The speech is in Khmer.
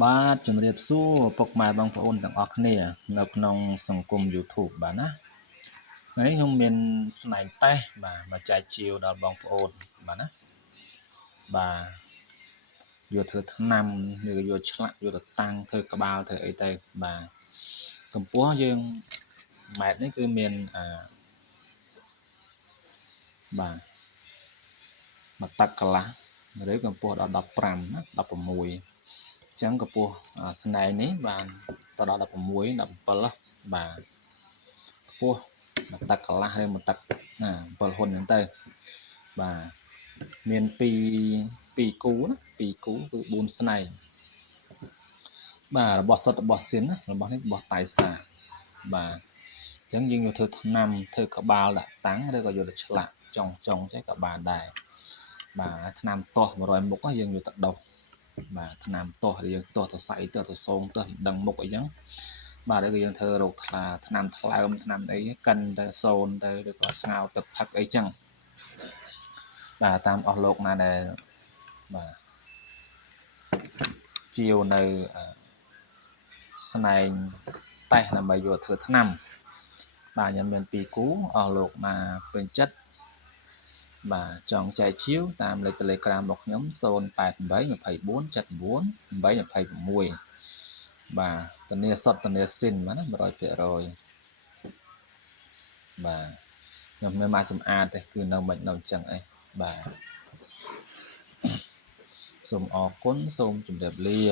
បាទជំរាបសួរពុកម៉ែបងប្អូនទាំងអស់គ្នានៅក្នុងសង្គម YouTube បាទណាថ្ងៃនេះខ្ញុំមានស្នែងតេស្តបាទមកចែកជាវដល់បងប្អូនបាទណាបាទយកធ្វើថ្នាំឬយកឆ្លាក់យកទៅតាំងធ្វើក្បាលធ្វើអីទៅបាទកម្ពស់យើងម៉ែត្រនេះគឺមានបាទមកតាក់កន្លះឬកម្ពស់ដល់15ណា16អញ្ចឹងកម្ពស់ស្នែងនេះបានទៅដល់16 17បាទខ្ពស់មកតាក់កន្លះឬមកតាក់7ហ៊ុនហ្នឹងទៅបាទមាន2គូណា2គូគឺ4ស្នែងបាទរបស់សុទ្ធរបស់ស៊ីនណារបស់នេះរបស់តៃសាបាទអញ្ចឹងយើងយកធ្វើថ្នាំធ្វើក្បាលដាក់តាំងឬក៏យកទៅឆ្លាក់ចុងចេះក៏បានដែរបាទថ្នាំទាស់100មុខយើងយកទៅដុសបាទថ្នាំទាស់យើងទាស់ទៅស្អីទាស់ទៅសូមទាស់ដឹងមុខអីចឹងបាទឬក៏យើងធ្វើរោគថ្លាថ្នាំថ្លើមថ្នាំអីកិនទៅសូនទៅឬក៏ស្ងោរទឹកផឹកអីចឹងបាទតាមអស់លោកណាដែលបាទជាវនៅស្នែងតេស្តដើម្បីយកធ្វើថ្នាំបាទខ្ញុំមាន2គូអស់លោកណាពេញចិត្តបាទចង់ចែកជាវតាមលេខ Telegram របស់ខ្ញុំ088 24 79 826បាទធានាសុទ្ធធានាស៊ីនបាទណា 100% បាទខ្ញុំមិនមកសម្អាតទេគឺនៅមិននៅអញ្ចឹងអីបាទសូមអរគុណសូមជម្រាបលា